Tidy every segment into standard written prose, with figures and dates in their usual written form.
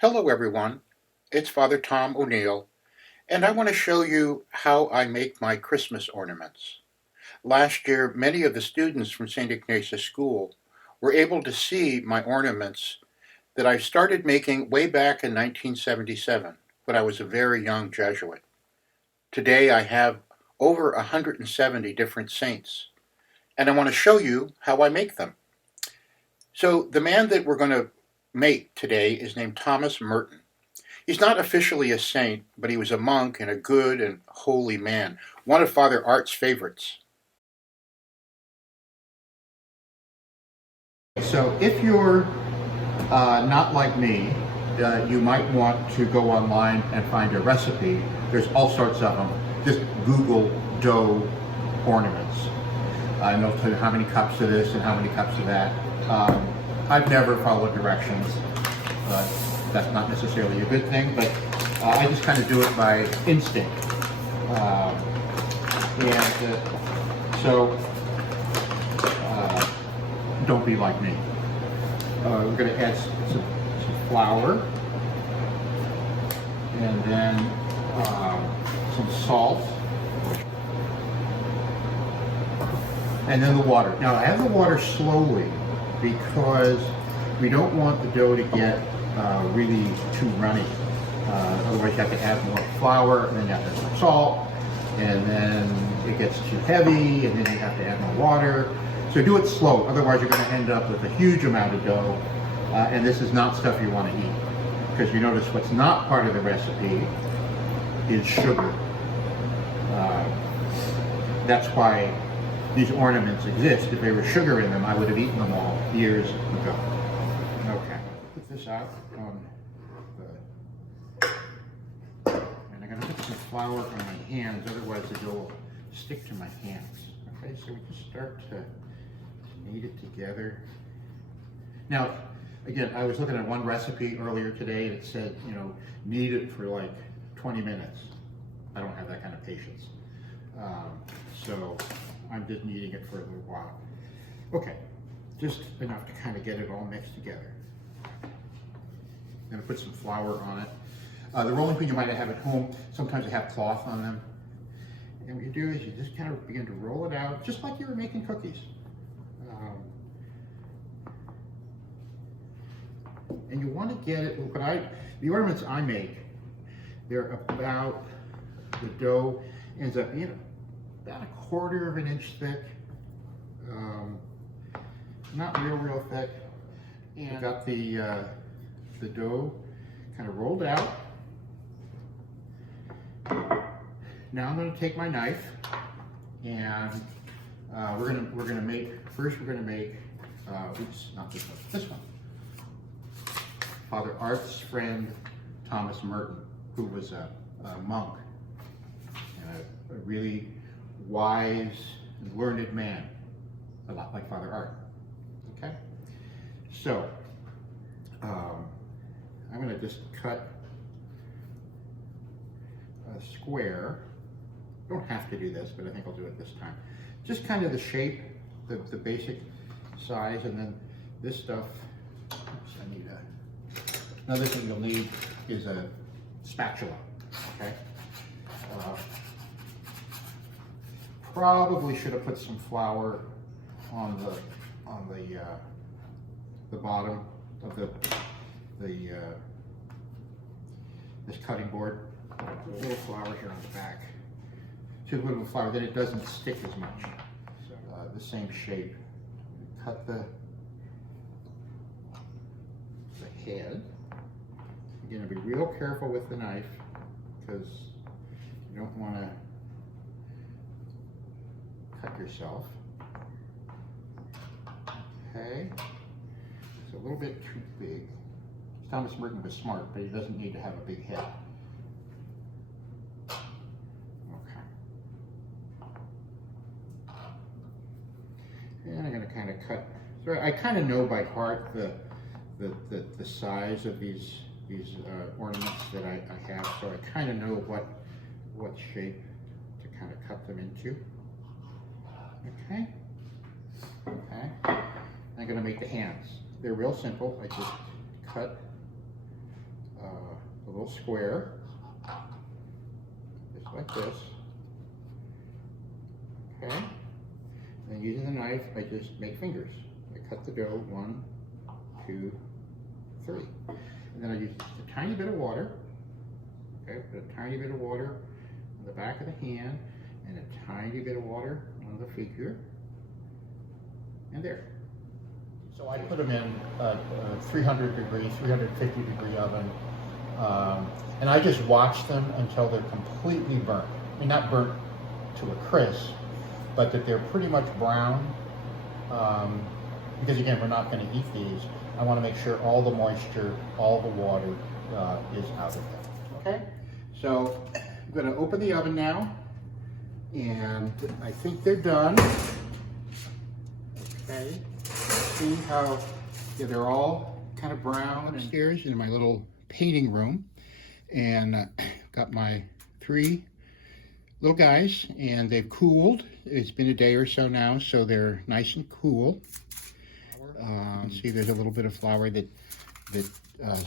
Hello everyone, it's Father Tom O'Neill, and I want to show you how I make my Christmas ornaments. Last year, many of the students from St. Ignatius School were able to see my ornaments that I started making way back in 1977 when I was a very young Jesuit. Today I have over 170 different saints, and I want to show you how I make them. So the man that we're going to make today is named Thomas Merton. He's not officially a saint, but he was a monk and a good and holy man, one of Father Art's favorites. So if you're not like me, you might want to go online and find a recipe. There's all sorts of them. Just Google dough ornaments. And they'll tell you how many cups of this and how many cups of that. I've never followed directions. That's not necessarily a good thing, but I just kind of do it by instinct. So don't be like me. We're going to add some flour, and then some salt, and then the water. Now I add the water slowly because we don't want the dough to get really too runny. Otherwise you have to add more flour, and then you have to add some salt, and then it gets too heavy, and then you have to add more water. So do it slow, otherwise you're going to end up with a huge amount of dough, and this is not stuff you want to eat. Because you notice what's not part of the recipe is sugar. That's why these ornaments exist. If there was sugar in them, I would have eaten them all years ago. Okay, put this out on and I'm going to put some flour on my hands, otherwise the dough will stick to my hands. Okay, so we just start to knead it together. Now, again, I was looking at one recipe earlier today and it said, knead it for like 20 minutes. I don't have that kind of patience. So I'm just kneading it for a little while. Okay, just enough to kind of get it all mixed together. I'm going to put some flour on it. The rolling pin you might have at home, sometimes they have cloth on them. And what you do is you just kind of begin to roll it out, just like you were making cookies. And you want to get it, the ornaments I make, they're about, the dough ends up being about 1/4 of an inch thick. Not real thick. And I got the dough kind of rolled out. Now I'm going to take my knife and we're gonna make oops, not this one, this one. Father Art's friend Thomas Merton, who was a monk and a really wise and learned man, a lot like Father Art. Okay, so I'm going to just cut a square. Don't have to do this, but I think I'll do it this time. Just kind of the shape, the basic size, and then this stuff. Oops, I need another thing you'll need is a spatula. Okay. Probably should have put some flour on the bottom of this cutting board. A little flour here on the back. Too little flour, then it doesn't stick as much. So the same shape. Cut the head. You're going to be real careful with the knife because you don't want to cut yourself. Okay, it's a little bit too big. Thomas Merton was smart, but he doesn't need to have a big head. Okay. And I'm going to kind of cut. So I kind of know by heart the size of these ornaments that I have, so I kind of know what shape to kind of cut them into. Okay. I'm going to make the hands. They're real simple. I just cut a little square, just like this. Okay? And then using the knife, I just make fingers. I cut the dough, 1, 2, 3. And then I use just a tiny bit of water. Okay, put a tiny bit of water on the back of the hand and a tiny bit of water on the figure. And there. So I put them in a 300 degree, 350 degree oven. And I just watch them until they're completely burnt. I mean, not burnt to a crisp, but that they're pretty much brown. Because again, we're not going to eat these. I want to make sure all the moisture, all the water is out of them. Okay, so I'm going to open the oven now, and I think they're done. Okay, see how they're all kind of brown. Upstairs in my little painting room, and got my 3 little guys, and they've cooled. It's been a day or so now, so they're nice and cool. See, there's a little bit of flour that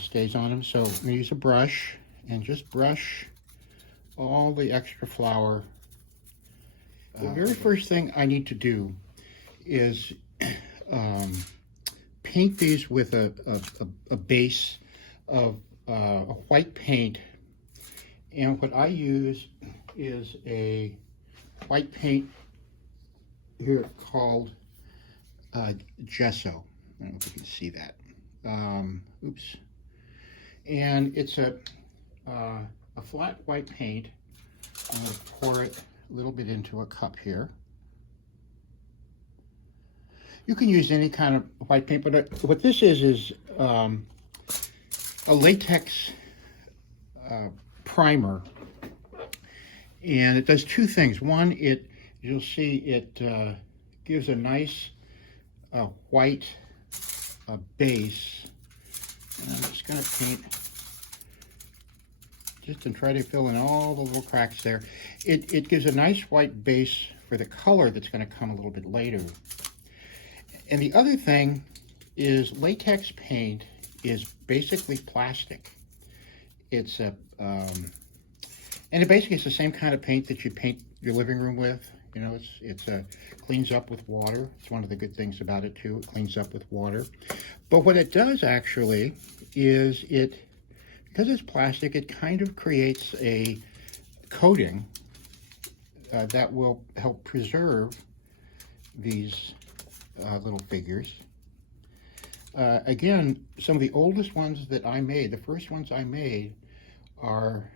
stays on them. So I'm going to use a brush and just brush all the extra flour. The very first thing I need to do is paint these with a base of a white paint. And what I use is a white paint here called gesso. I don't know if you can see that. Oops. And it's a flat white paint. I'm going to pour it a little bit into a cup here. You can use any kind of white paint, but what this is a latex primer, and it does 2 things. One, you'll see it gives a nice white base, and I'm just going to paint just to try to fill in all the little cracks there. It gives a nice white base for the color that's going to come a little bit later. And the other thing is latex paint is basically plastic. It's a and basically it's the same kind of paint that you paint your living room with. You know, it's cleans up with water. It's one of the good things about it too. It cleans up with water. But what it does actually is because it's plastic, it kind of creates a coating that will help preserve these little figures. Again, some of the oldest ones that I made, the first ones I made, are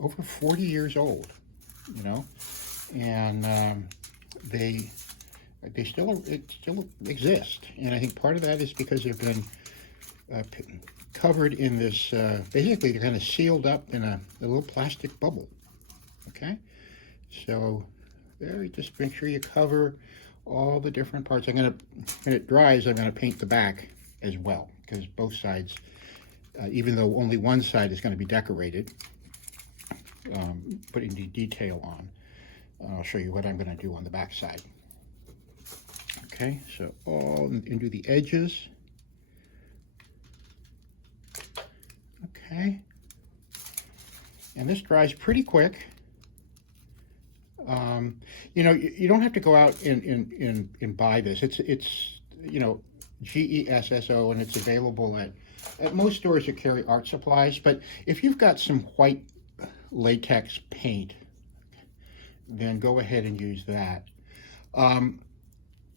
over 40 years old, you know, and they still exist. And I think part of that is because they've been covered in this, basically they're kind of sealed up in a little plastic bubble. Okay, so there, just make sure you cover all the different parts. I'm going to, when it dries, I'm going to paint the back as well, because both sides, even though only one side is going to be decorated, putting the detail on. I'll show you what I'm going to do on the back side. Okay, so all into the edges. Okay, and this dries pretty quick. You know, you don't have to go out and buy this. It's you know, GESSO, and it's available at most stores that carry art supplies. But if you've got some white latex paint, then go ahead and use that.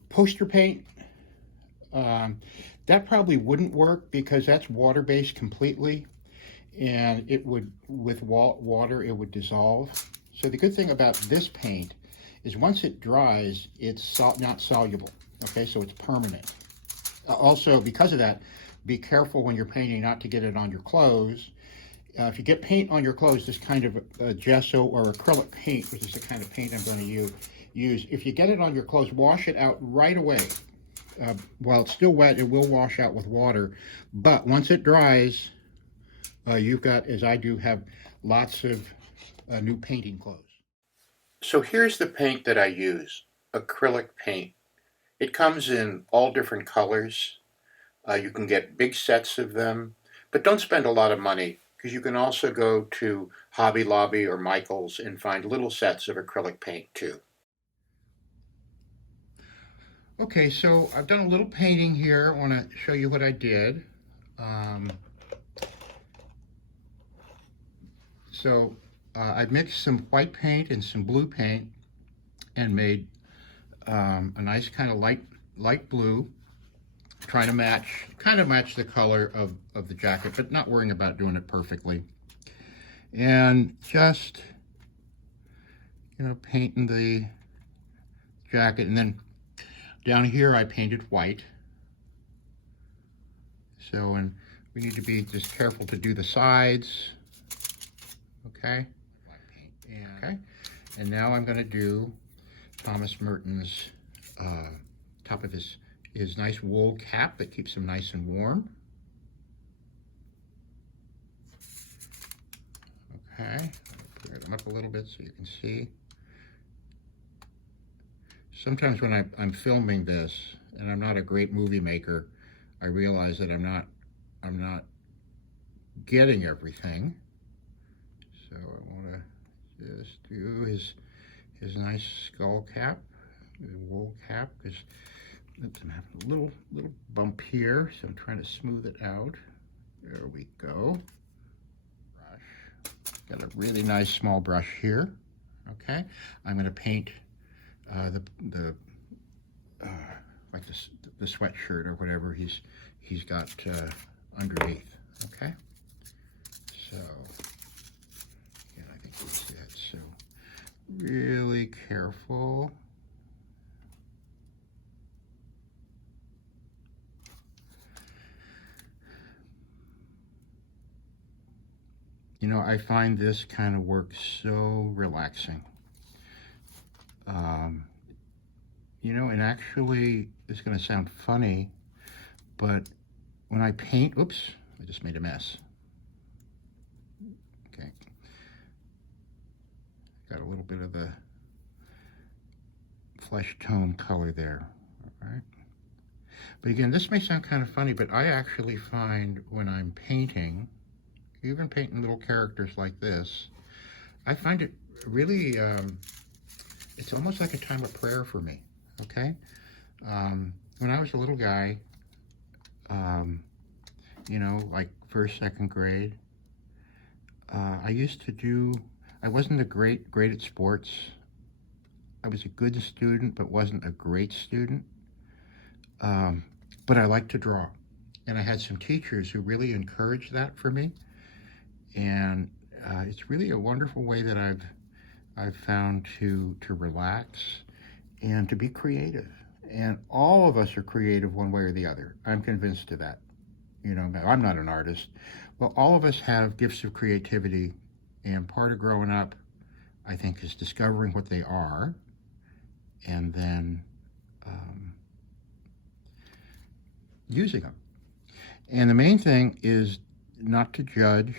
Poster paint, that probably wouldn't work because that's water-based completely, and it would, with water, it would dissolve. So the good thing about this paint is once it dries, it's not soluble, okay, so it's permanent. Also, because of that, be careful when you're painting not to get it on your clothes. If you get paint on your clothes, this kind of gesso or acrylic paint, which is the kind of paint I'm going to use, if you get it on your clothes, wash it out right away. While it's still wet, it will wash out with water, but once it dries, you've got, as I do, have lots of new painting clothes. So here's the paint that I use, acrylic paint. It comes in all different colors. You can get big sets of them, but don't spend a lot of money because you can also go to Hobby Lobby or Michael's and find little sets of acrylic paint too. Okay, so I've done a little painting here. I want to show you what I did. I mixed some white paint and some blue paint and made a nice kind of light blue, trying to kind of match the color of the jacket, but not worrying about doing it perfectly. And just, painting the jacket. And then down here I painted white. So, and we need to be just careful to do the sides. Okay. And now I'm going to do Thomas Merton's top of his nice wool cap that keeps him nice and warm. Okay, I'll put him up a little bit so you can see. Sometimes when I'm filming this, and I'm not a great movie maker, I realize that I'm not getting everything. So I want to just do his nice skull cap, the wool cap, because I'm having a little bump here, so I'm trying to smooth it out. There we go. Brush. Got a really nice small brush here. Okay, I'm going to paint like the sweatshirt or whatever he's got underneath. Okay, so yeah, I think that's it. So really careful. I find this kind of work so relaxing. And actually, it's going to sound funny, but when I paint, oops, I just made a mess. Okay. Got a little bit of the flesh tone color there, all right? But again, this may sound kind of funny, but I actually find when I'm painting, even painting little characters like this, I find it really, it's almost like a time of prayer for me, okay? When I was a little guy, like first, second grade, I wasn't great at sports. I was a good student, but wasn't a great student. But I liked to draw. And I had some teachers who really encouraged that for me. And it's really a wonderful way that I've found to relax and to be creative. And all of us are creative one way or the other. I'm convinced of that. I'm not an artist, but all of us have gifts of creativity. And part of growing up, I think, is discovering what they are and then using them. And the main thing is not to judge,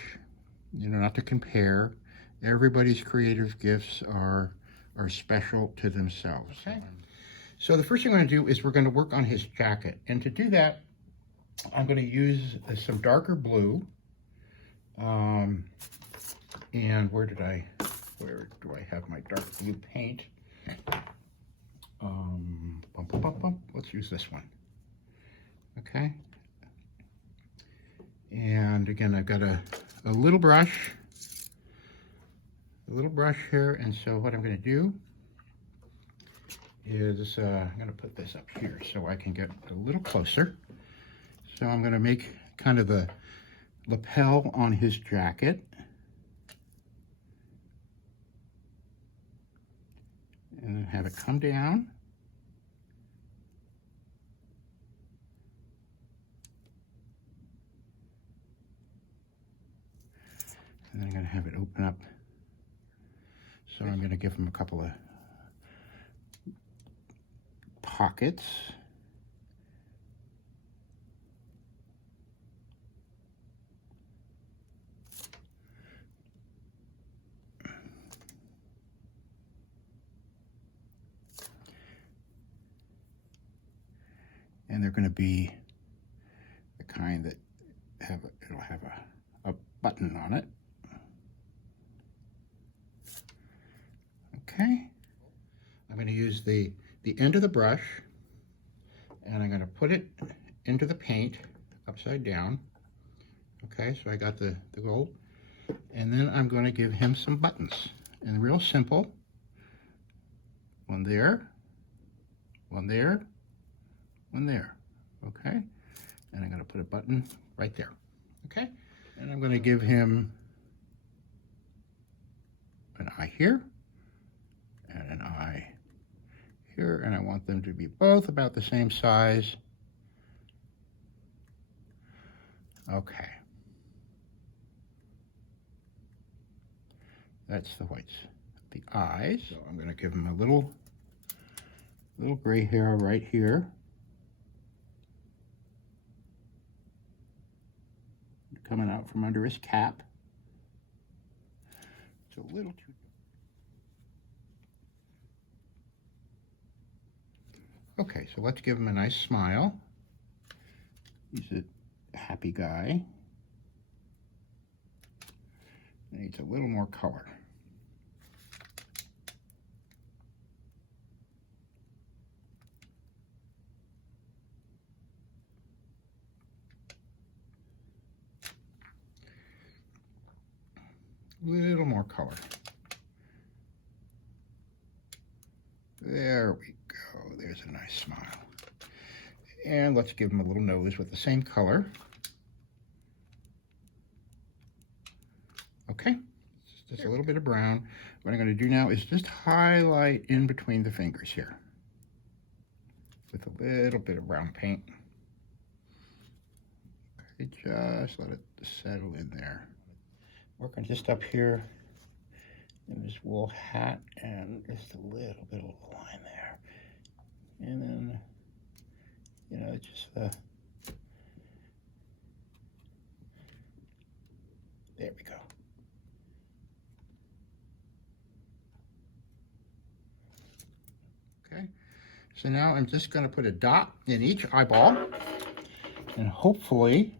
not to compare. Everybody's creative gifts are special to themselves. Okay. So the first thing I'm going to do is we're going to work on his jacket. And to do that, I'm going to use some darker blue. And where do I have my dark blue paint? Let's use this one. Okay. And again, I've got a little brush here. And so what I'm going to do is I'm going to put this up here so I can get a little closer. So I'm going to make kind of the lapel on his jacket. And then have it come down. And then I'm going to have it open up. So I'm going to give him a couple of pockets. And they're going to be the kind that it'll have button on it. Okay. I'm going to use the end of the brush, and I'm going to put it into the paint upside down. Okay, so I got the gold. And then I'm going to give him some buttons. And real simple. One there, one there, one there. Okay? And I'm going to put a button right there. Okay? And I'm going to give him an eye here and an eye here. And I want them to be both about the same size. Okay. That's the whites. The eyes. So I'm going to give him a little gray hair right here. Coming out from under his cap. It's a little too... Okay, so let's give him a nice smile. He's a happy guy. Needs a little more color. Little more color. There we go. There's a nice smile. And let's give him a little nose with the same color. Okay, just a little bit of brown. What I'm going to do now is just highlight in between the fingers here with a little bit of brown paint. Okay, just let it settle in there. Working just up here in this wool hat and just a little bit of a line there. And then, you know, just there we go. Okay, so now I'm just going to put a dot in each eyeball, and hopefully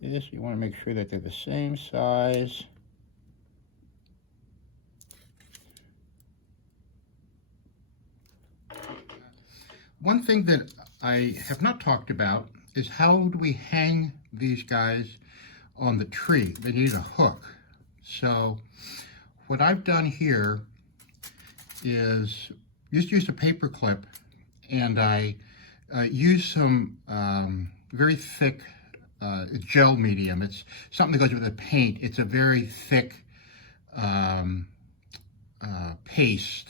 this, you want to make sure that they're the same size. One thing that I have not talked about is how do we hang these guys on the tree? They need a hook. So what I've done here is just use a paper clip, and I use some very thick gel medium. It's something that goes with the paint. It's a very thick paste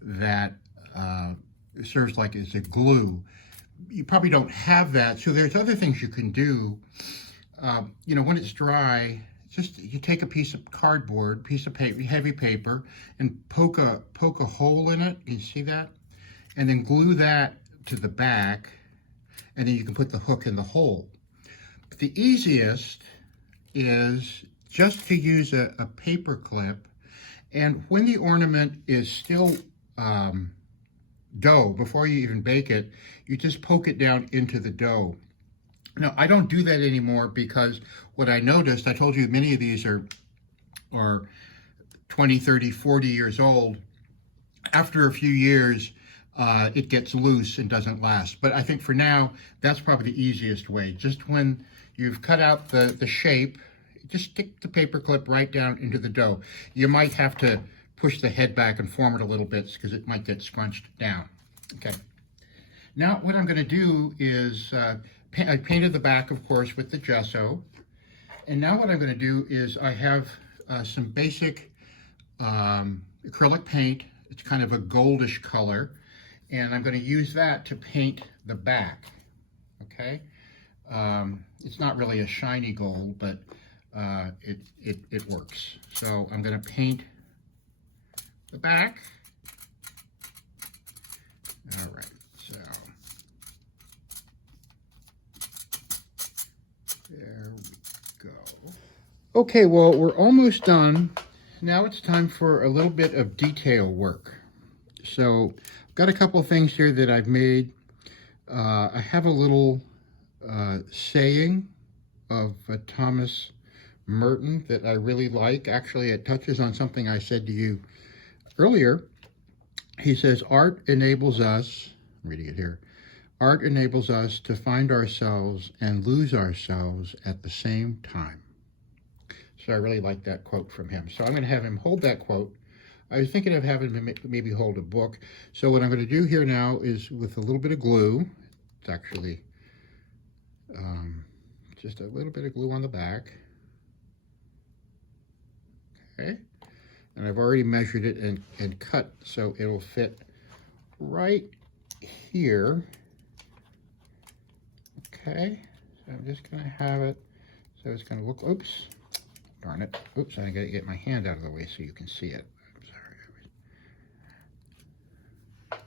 that serves like as a glue. You probably don't have that, so there's other things you can do. You know, when it's dry, just you take a piece of cardboard, piece of paper, heavy paper, and poke a hole in it. You see that? And then glue that to the back, and then you can put the hook in the hole. But the easiest is just to use a paper clip, and when the ornament is still dough, before you even bake it, you just poke it down into the dough. Now, I don't do that anymore because what I noticed, I told you many of these are 20, 30, 40 years old. After a few years, it gets loose and doesn't last. But I think for now, that's probably the easiest way. Just when you've cut out the shape, just stick the paper clip right down into the dough. You might have to push the head back and form it a little bit because it might get scrunched down. Okay. Now what I'm going to do is, I painted the back, of course, with the gesso. And now what I'm going to do is I have some basic acrylic paint. It's kind of a goldish color. And I'm going to use that to paint the back. Okay. It's not really a shiny gold, but it works. So I'm going to paint the back. All right, so there we go. Okay, well, we're almost done. Now it's time for a little bit of detail work. So got a couple of things here that I've made. I have a little saying of Thomas Merton that I really like. Actually, it touches on something I said to you earlier. He says, art enables us, I'm reading it here, art enables us to find ourselves and lose ourselves at the same time. So I really like that quote from him. So I'm going to have him hold that quote. I was thinking of having him maybe hold a book. So what I'm going to do here now is with a little bit of glue, it's actually just a little bit of glue on the back. Okay. And I've already measured it and cut so it'll fit right here. Okay. So I'm just going to have it so it's going to look, oops, darn it. Oops, I got to get my hand out of the way so you can see it. I'm sorry.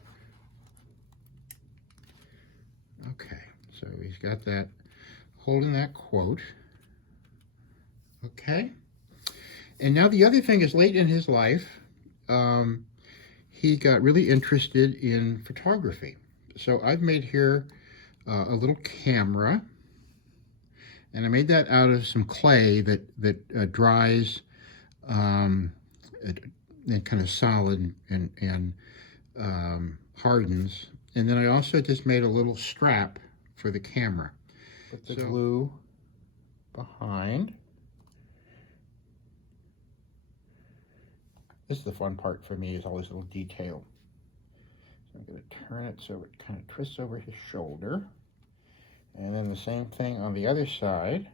Okay, so he's got that, holding that quote. Okay. And now the other thing is, late in his life, he got really interested in photography. So I've made here a little camera, and I made that out of some clay that dries and kind of solid and hardens. And then I also just made a little strap for the camera. Put the glue behind. This is the fun part for me, is all this little detail. So I'm going to turn it so it kind of twists over his shoulder. And then the same thing on the other side.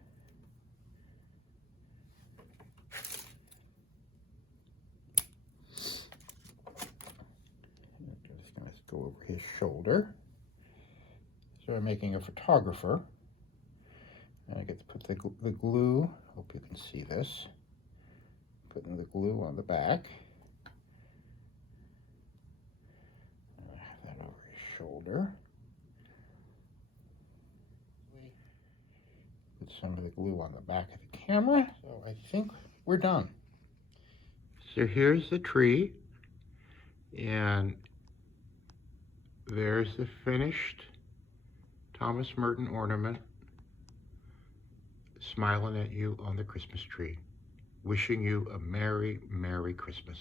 I'm just going to go over his shoulder. So I'm making a photographer. And I get to put the glue, hope you can see this. Putting the glue on the back. I have that over his shoulder. Put some of the glue on the back of the camera. So I think we're done. So here's the tree. And there's the finished Thomas Merton ornament smiling at you on the Christmas tree. Wishing you a Merry, Merry Christmas.